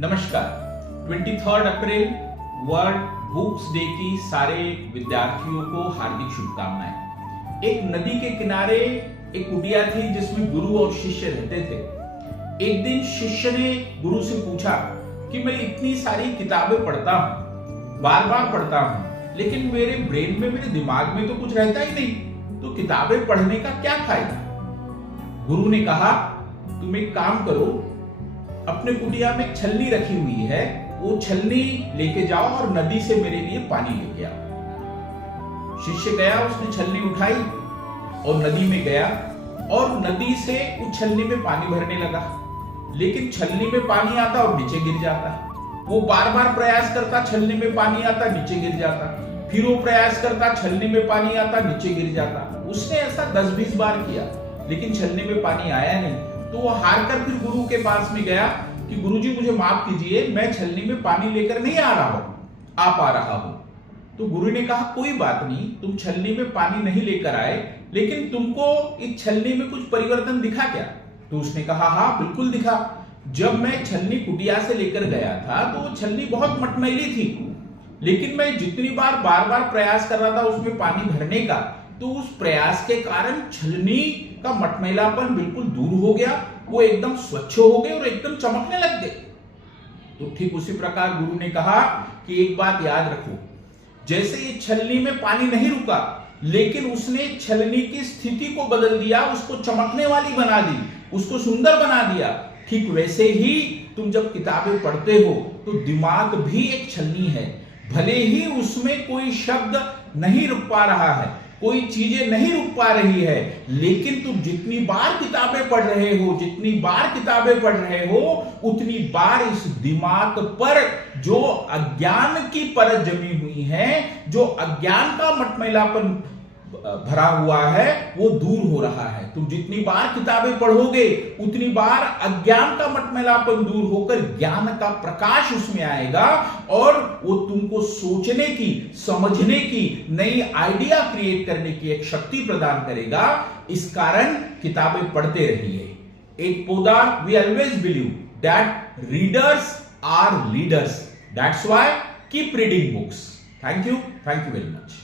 नमस्कार। 23 अप्रैल world books day की सारे विद्यार्थियों को हार्दिक शुभकामनाएं। एक नदी के किनारे एक कुटिया थी जिसमें गुरु और शिष्य रहते थे। एक दिन शिष्य ने गुरु से पूछा कि मैं इतनी सारी किताबें पढ़ता हूं, बार बार पढ़ता हूं, लेकिन मेरे ब्रेन में, मेरे दिमाग में तो कुछ रहता ही नहीं, तो किताबें पढ़ने का क्या फायदा। गुरु ने कहा तुम एक काम करो, अपने कुटिया में छलनी रखी हुई है, वो छलनी लेके जाओ और नदी से मेरे लिए पानी लेके आओ। शिष्य गया, उसने छलनी उठाई और नदी में गया और नदी से उस छलनी में पानी भरने लगा, लेकिन छलनी में पानी आता और नीचे गिर जाता। वो बार बार प्रयास करता, छलनी में पानी आता, नीचे गिर जाता, फिर वो प्रयास करता, छलनी में पानी आता, नीचे गिर जाता। उसने ऐसा 10-20 बार किया, लेकिन छलनी में पानी आया नहीं। तो वो हार कर फिर गुरु के पास में गया कि गुरुजी मुझे माफ कीजिए, मैं छलनी में पानी लेकर नहीं आ रहा हूं, आ पा रहा हूं। तो गुरु ने कहा कोई बात नहीं, तुम छलनी में पानी नहीं लेकर आए, लेकिन तुमको इस छलनी में कुछ परिवर्तन दिखा क्या? तो उसने कहा हाँ बिल्कुल दिखा। जब मैं छलनी कुटिया से लेकर गया था तो वो छलनी बहुत मटमैली थी, लेकिन मैं जितनी बार बार प्रयास कर रहा था उसमें पानी भरने का, तो उस प्रयास के कारण छलनी का मटमैलापन बिल्कुल दूर हो गया, वो एकदम स्वच्छ हो गए और एकदम चमकने लग गए। तो ठीक उसी प्रकार गुरु ने कहा कि एक बात याद रखो, जैसे ये छलनी में पानी नहीं रुका, लेकिन उसने छलनी की स्थिति को बदल दिया, उसको चमकने वाली बना दी, उसको सुंदर बना दिया। ठीक वैसे ही तुम जब किताबें पढ़ते हो तो दिमाग भी एक छलनी है, भले ही उसमें कोई शब्द नहीं रुक पा रहा है, कोई चीजें नहीं रुक पा रही है, लेकिन तुम जितनी बार किताबें पढ़ रहे हो, जितनी बार किताबें पढ़ रहे हो, उतनी बार इस दिमाग पर जो अज्ञान की परत जमी हुई है, जो अज्ञान का मटमैलापन भरा हुआ है, वो दूर हो रहा है। तुम जितनी बार किताबें पढ़ोगे उतनी बार अज्ञान का मटमैलापन दूर होकर ज्ञान का प्रकाश उसमें आएगा और वो तुमको सोचने की, समझने की, नई आइडिया क्रिएट करने की एक शक्ति प्रदान करेगा। इस कारण किताबें पढ़ते रहिए। एक पौधा, we always believe that readers are leaders, that's why keep reading books. Thank you very much.